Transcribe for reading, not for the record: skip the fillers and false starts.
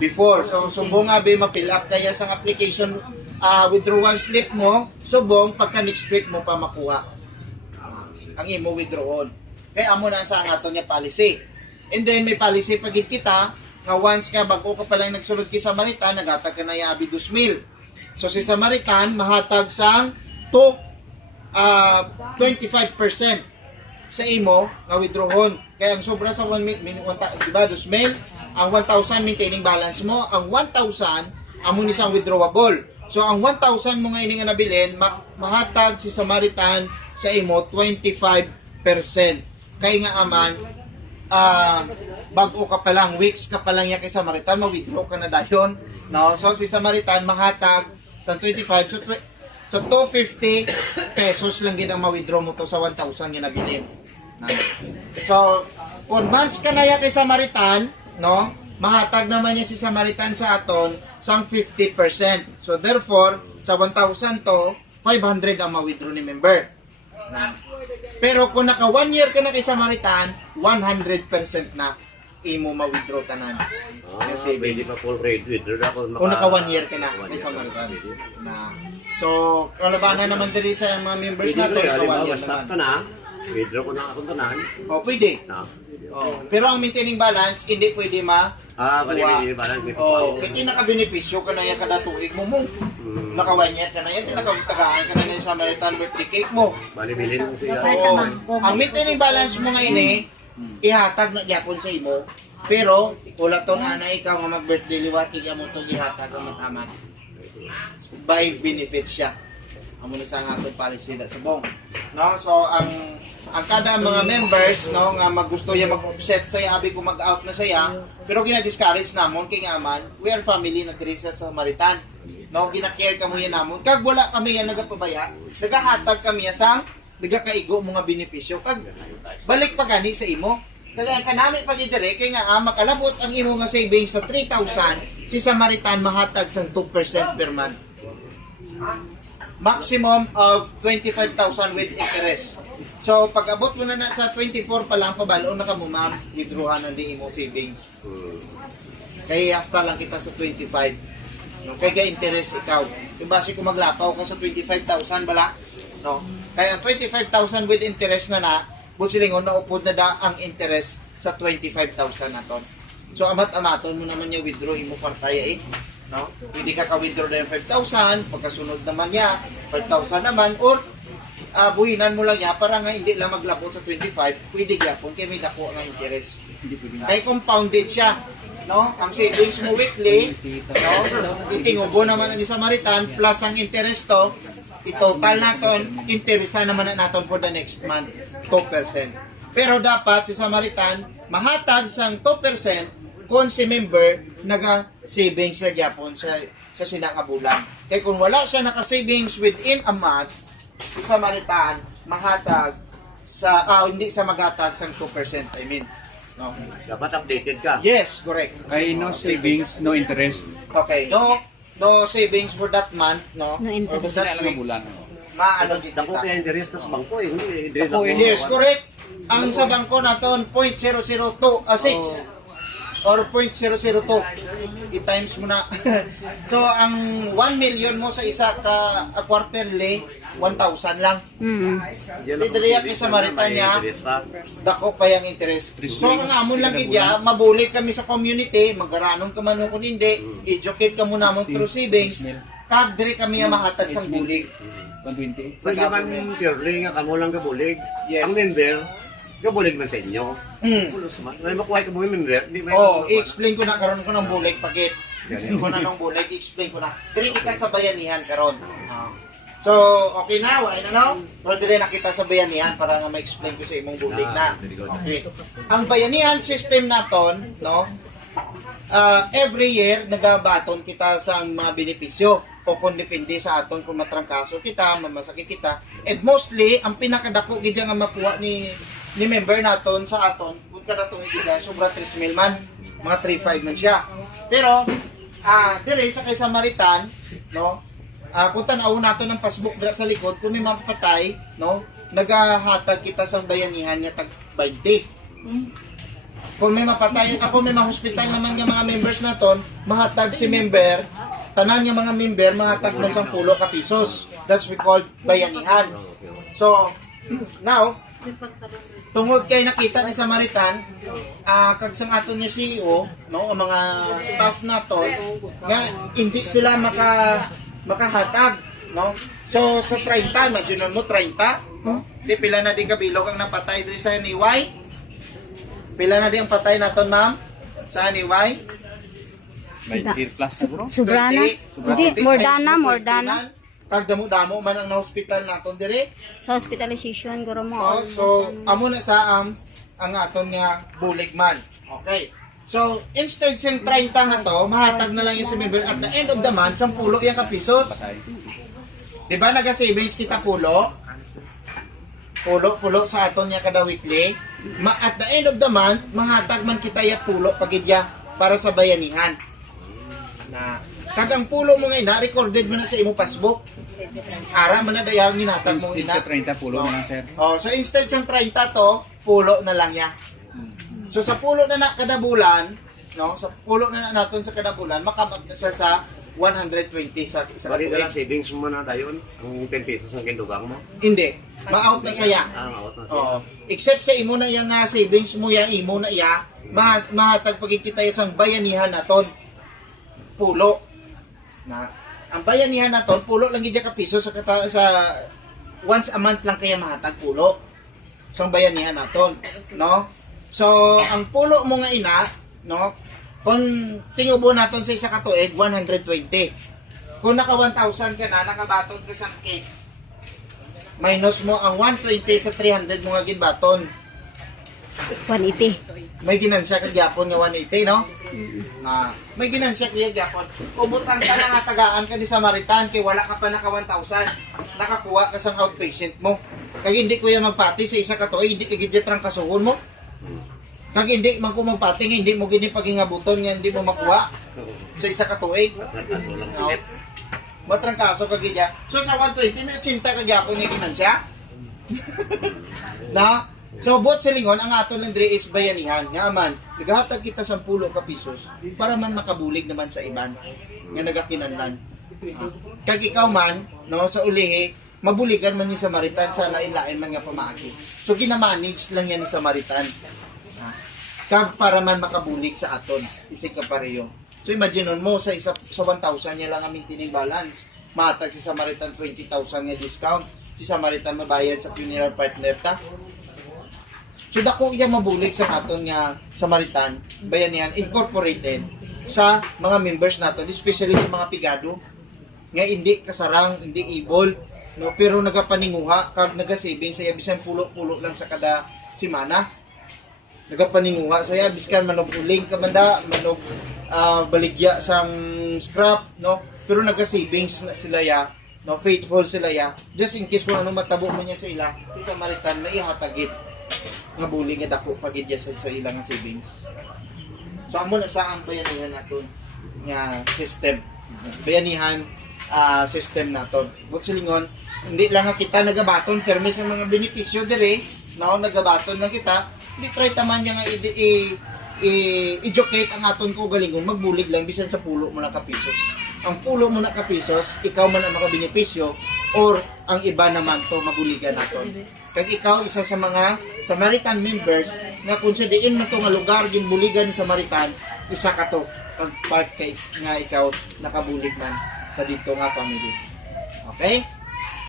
before. So subong nga ba ma-fill up kaya sa application withdrawal slip mo, subong pagka next week mo pa makuha ang imo withdrawal. Kaya amo na sa ato niya policy. And then may policy pagit kita nga once nga bago ka pa lang nagsulod kay Samaritan, nagatag ka na yabi 2,000. So si Samaritan mahatag sang 25% sa imo nga withdrawon. Kaya ang sobra sa 1 diba 2,000, ang 1,000 maintaining balance mo, ang 1,000 amo ni sang withdrawable. So ang 1,000 mo nga ini nga nabilin, mahatag si Samaritan sa imo 25%. Kaya nga aman bago ka pa lang, weeks ka pa lang ya kay Samaritan, ma-withdraw ka na dayon. No? So si Samaritan mahatag sa 25, so 250 pesos lang gid ang ma-withdraw mo to sa 1,000 nga nabilin. So kung months ka na ya kay Samaritan, no? Mahatag naman niya si Samaritan sa aton sang 50%. So therefore, sa 1,000 to, 500 ang ma-withdraw ni member. Na. Pero kung naka 1 year ka na kay Samaritan, 100% na imo ma-withdraw tanan. Kasi pwede pa full rate withdraw ako. Kung naka 1 year ka na kay Samaritan. Na. So, kalabanan naman diri sa mga members nato, naka 1 year naman. Withdraw ko na akong tanan. O, pwede. Na. Oh, pero ang maintaining balance, hindi pwede bali balance. Kasi naka-benepisyo ka na yan kada tuig mo. Naka-1 ka na yan, tinagtagaan ka na yan sa Samaritan birthday cake mo. Bali bilhin mo siya. Ang maintaining balance mo nga ini, ihatag na gyapon sa imo. Pero, wala to na ikaw nga mag-birthday liwat, kaya mo to ihatag ang matamat. By benefit siya. Amo na sa atong policy na subong. No? So, ang kada mga members no nga maggusto ya mag-offset saya abi ko mag-out na saya pero gina-discourage namon kay nga man we are family na diri sa Samaritan no gina-care kamo yan namon kag wala kami yan nagapabaya nagahatag kami sang nagakaigo mga benepisyo kag balik pa gani sa imo kaya kanami pa dire kay nga makalabot ang imo nga savings sa 3,000 si Samaritan mahatag sang 2% per month maximum of 25,000 with interest. So, pag abot mo na sa 24 pa lang, pabalo na ka mo, ma'am, withdrawhan na di imo savings. Kaya hasta lang kita sa 25. No? Kaya interest ikaw. Yung base kung maglapaw ka sa 25,000 bala, no? Kaya 25,000 with interest na busilingon na upod na da ang interest sa 25,000 naton. So, amat-amaton mo naman yung withdraw imo partaya no? Pwede ka ka-withdraw na yung 5,000, pagkasunod naman niya, 5,000 naman, or buhinan mo lang niya para nga hindi lang maglabot sa 25, pwede gyapon kaya may dako nga interest. Kaya compounded siya, no? Ang savings mo weekly, no? Itingubo naman ang Samaritan plus ang interest to, i-total naton, interesa naman na naton for the next month, 2%. Pero dapat si Samaritan mahatag sang 2% kung si member naga-savings sa gyapon sa sinakabulan. Kaya kung wala siya naka-savings within a month, si Samaritan mahatag sa hindi sa maghatag sang 2%, I mean. No. Dapat updated ka. Yes, correct. Kay no savings, no interest. Okay, no savings for that month, no? No interest. Or for that week. Bulan. Maano din Dako kita. kaya interest sa bangko eh. Hindi Yes, correct. Ang sa bangko naton 0.002 or 0.002 i-times mo na. So ang 1 million mo sa isa ka quarterly 1,000 lang. Didriya kay Samaritan niya dako pa yung interest. So ang amon lang idya mabulit kami sa community, magaranon ka man kung hindi, educate ka muna mo through savings. Kag dire kami mahatag sang bulig. 120. Pag naman purely nga kamo lang kabulig, Yes. ang member, kabulig man sa inyo. Pulos man. May makuha ka mo yung member. I-explain ko na karon ko ng bulig pagit. Kung anong bulig, i-explain ko na. Diri kita sa bayanihan karon. So, okay na, wala na no? Pero dili nakita sa bayanihan para nga ma-explain ko sa imong bulig na. Okay. Ang bayanihan system naton, no? Every year nagabaton kita sa mga benepisyo o kung depende sa aton kung matrangkaso kita, mamasakit kita. And mostly ang pinakadako gid nga makuha ni member naton sa aton kung kada tuig gid sobra 3,000 man, mga 3,500 man siya. Pero dire sa kay Samaritan, no? Kung tanaw nato ng passbook dira sa likod, kung may mapatay, no? Nagahatag kita sa bayanihan nga tag 20. Kung may mapatay, ako may ma-hospital naman yung mga members naton, mahatag si member, tanan yung mga member, mahatag man 10 ka pisos. That's we call bayanihan. So, now, tungod kay nakita ni Samaritan, kag sang aton niya CEO, no, ang mga staff naton, nga hindi sila makahatag, no? So sa 30, imagine mo 30, di pila na di kabilog ang napatay diri sa Niway? Pila na di ang patay naton, ma'am? Sa Niway? 20 plus siguro. Sobrana? Hindi, more than. Kag damo-damo man ang na-hospital naton diri. Sa hospitalization, guro mo. So amo na sa ang aton nga bulig man. Okay. So, instead siyang 30 nga to, mahatag na lang yung si member at the end of the month, 10 yung kapisos. Diba, naga-savings kita pulo sa aton niya kada weekly. At the end of the month, mahatag man kita ya pulo pagidya para sa bayanihan. Na, kagang pulo mo ngayon, na-recorded mo na sa imong passbook. Ara mo na dayang ginatag mo Instead ina. sa 30 pulo na lang, sir. So instead sa 30 to, pulo na lang ya. So sa pulo na kada bulan, no? Sa pulo na naton sa kada bulan, makamag na siya sa 120 sa Bali na katuig. savings mo na dayon, ang 10 pesos ang kindugang mo. Hindi, ma-out na siya. Out na siya. Oo. Except sa imo na yang savings mo ya, imo na ya, mahatag pagkikita isang bayanihan naton. Pulo. Na ang bayanihan naton, pulo lang gid ka piso sa once a month lang kaya mahatag pulo. Sa bayanihan naton, no? So, ang pulo mo nga ina, no? Kung tinubo naton sa isa ka tuig, 120. Kung naka 1,000 ka na, nakabaton ka sa cake, minus mo ang 120 sa 300 mo nga ginbaton. 180. May ginansya ka gyapon nga 180, no? May ginansya ka gyapon. Umutang ka na nga tagaan ka ni Samaritan kay wala ka pa naka 1,000. Nakakuha ka sa outpatient mo. Kag hindi ko yung magpati sa isa ka tuig, hindi ka gidya trangkasuhon mo. Kag hindi man ko magpati nga, hindi mo gini pagingabuton nga hindi mo makuha sa isa ka tuig. No? Matrangkaso ka gidya. So sa 120 may 80 ka gyapon nga ginansya. Na? So bot sa lingon ang aton lang diri is bayanihan nga man nagahatag kita 10 ka pisos para man makabulig naman sa iban nga nagakinanlan. Kag ikaw man no sa ulihi mabuligan man ni Samaritan sa lain-lain man nga pamaagi. So gina-manage lang yan ni Samaritan. Kag para man makabulig sa aton isig ka pareho. So imagine mo sa 1,000 niya lang ang maintaining balance. Matag si Samaritan 20,000 nga discount. Si Samaritan mabayad sa funeral partner ta. So dako iya mabulig sa aton nga Samaritan Bayanihan Incorporated sa mga members naton, especially sa mga pigado nga hindi kasarang, hindi ibol, no, pero nagapaninguha kag naga-saving sa bisan pulo-pulo lang sa kada semana. Nagapaninguha so ya biskan manog uling ka manda, manog baligya sang scrap, no, pero naga-savings na sila ya, no, faithful sila ya, just in case kung ano matabo mo niya sa ila, si Samaritan may ihatagit nga buli nga dako pagid sa ilang nga savings. So amo na sa ang bayanihan naton nga system. Bayanihan system naton. But silingon, hindi lang nga kita nagabaton permi sa mga benepisyo dire, no, nagabaton lang kita. Hindi try taman nga i-educate ang aton ko galingon, magbulig lang bisan sa pulo mo na kapisos. Ang pulo mo na kapisos, ikaw man ang makabenepisyo or ang iba naman to mabuligan naton. Kag ikaw isa sa mga Samaritan members nga kung sa diin man to nga lugar ginbuligan ni Samaritan, isa ka to kag part kay nga ikaw nakabulig man sa dito nga family. Okay?